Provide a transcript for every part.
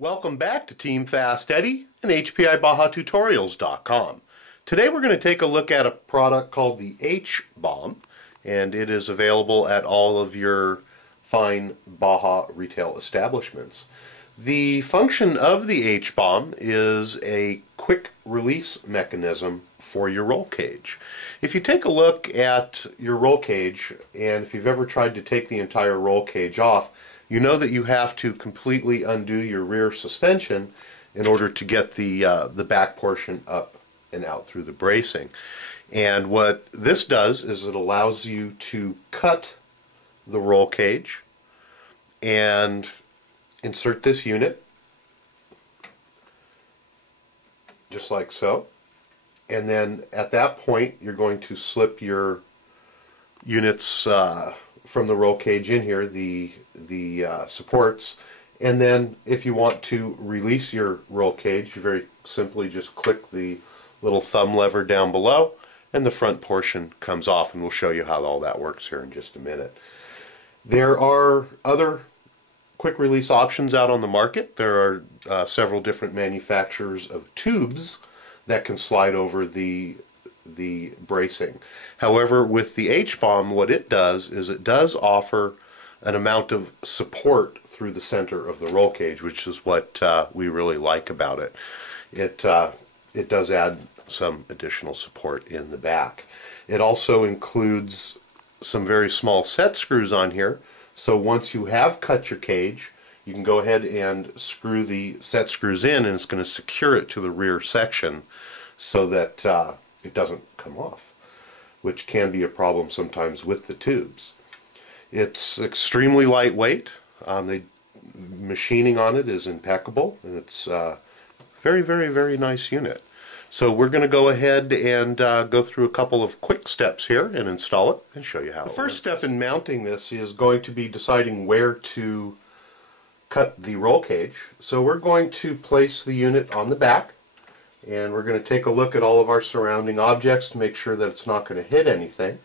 Welcome back to Team FastEddy and HPIBajaTutorials.com. Today we're going to take a look at a product called the H-Bomb, and it is available at all of your fine Baja retail establishments. The function of the H-Bomb is a quick release mechanism for your roll cage. If you take a look at your roll cage, and if you've ever tried to take the entire roll cage off, you know that you have to completely undo your rear suspension in order to get the back portion up and out through the bracing. And what this does is it allows you to cut the roll cage and insert this unit just like so, and then at that point you're going to slip your units from the roll cage in here, the supports, and then if you want to release your roll cage, you very simply just click the little thumb lever down below and the front portion comes off, and we'll show you how all that works here in just a minute. There are other quick release options out on the market. There are several different manufacturers of tubes that can slide over the bracing. However, with the H-Bomb, what it does is it does offer an amount of support through the center of the roll cage, which is what we really like about it. It does add some additional support in the back. It also includes some very small set screws on here, so once you have cut your cage, you can go ahead and screw the set screws in, and it's going to secure it to the rear section so that it doesn't come off, which can be a problem sometimes with the tubes. It's extremely lightweight. The machining on it is impeccable, and it's a very, very, very nice unit. So we're going to go ahead and go through a couple of quick steps here and install it and show you how. The first step in mounting this is going to be deciding where to cut the roll cage. So we're going to place the unit on the back, and we're going to take a look at all of our surrounding objects to make sure that it's not going to hit anything.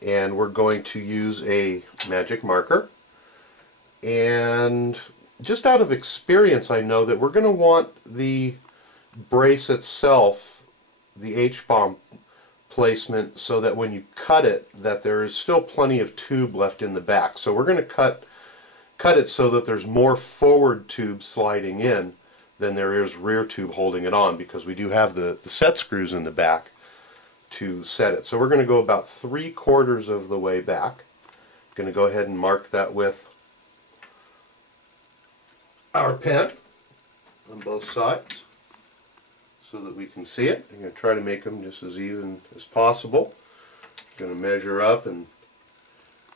And we're going to use a magic marker. And just out of experience, I know that we're going to want the brace itself, the H-Bomb placement, so that when you cut it, that there is still plenty of tube left in the back. So we're going to cut it so that there's more forward tube sliding in than there is rear tube holding it on, because we do have the set screws in the back to set it. So we're going to go about 3/4 of the way back. Going to go ahead and mark that with our pen on both sides so that we can see it. I'm going to try to make them just as even as possible. Going to measure up and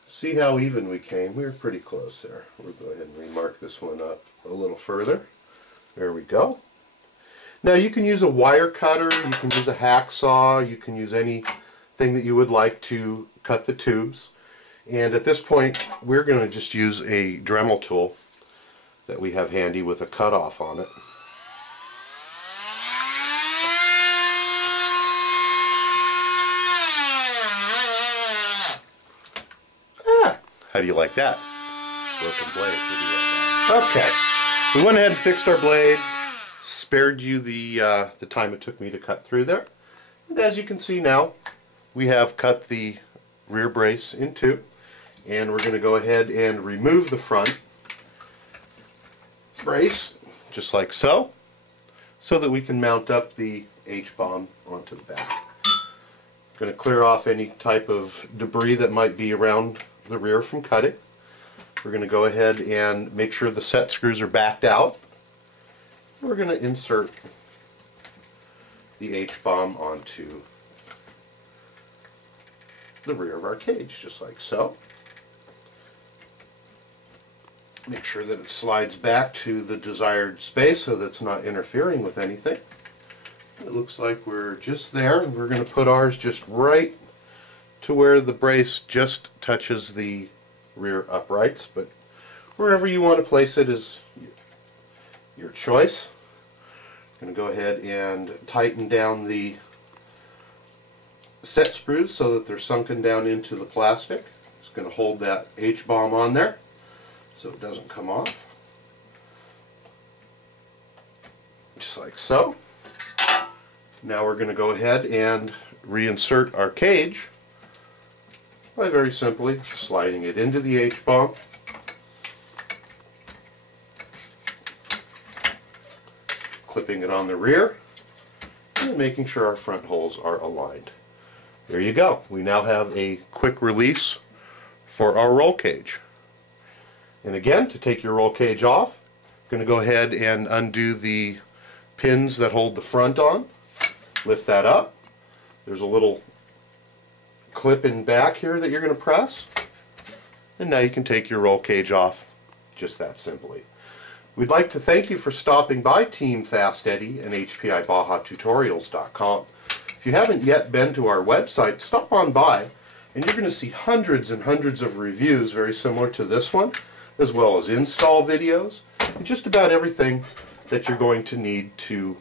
see how even we came. We were pretty close there. We'll go ahead and remark this one up a little further. There we go. Now you can use a wire cutter, you can use a hacksaw, you can use anything that you would like to cut the tubes. And at this point we're going to just use a Dremel tool that we have handy with a cutoff on it. How do you like that? Broken blade. Okay, we went ahead and fixed our blade, spared you the time it took me to cut through there. And as you can see now, we have cut the rear brace in two, and we're going to go ahead and remove the front brace, just like so that we can mount up the H-Bomb onto the back. Going to clear off any type of debris that might be around the rear from cutting. We're going to go ahead and make sure the set screws are backed out. We're going to insert the H-Bomb onto the rear of our cage, just like so. Make sure that it slides back to the desired space so that it's not interfering with anything. It looks like we're just there, and we're going to put ours just right to where the brace just touches the rear uprights, but wherever you want to place it is your choice. I'm going to go ahead and tighten down the set screws so that they're sunken down into the plastic. Just going to hold that H-Bomb on there so it doesn't come off. just like so. Now we're going to go ahead and reinsert our cage by very simply sliding it into the H-bomb, clipping it on the rear, and making sure our front holes are aligned. There you go. We now have a quick release for our roll cage. And again, to take your roll cage off, I'm going to go ahead and undo the pins that hold the front on. Lift that up. There's a little clip in back here that you're going to press. And now you can take your roll cage off just that simply. We'd like to thank you for stopping by Team FastEddy and HPI Baja Tutorials.com. If you haven't yet been to our website, stop on by and you're going to see hundreds and hundreds of reviews very similar to this one, as well as install videos and just about everything that you're going to need to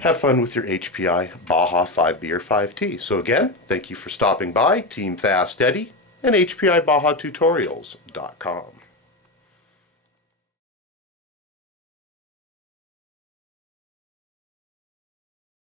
have fun with your HPI Baja 5B or 5T. So again, thank you for stopping by Team FastEddy and HPI Baja Tutorials.com.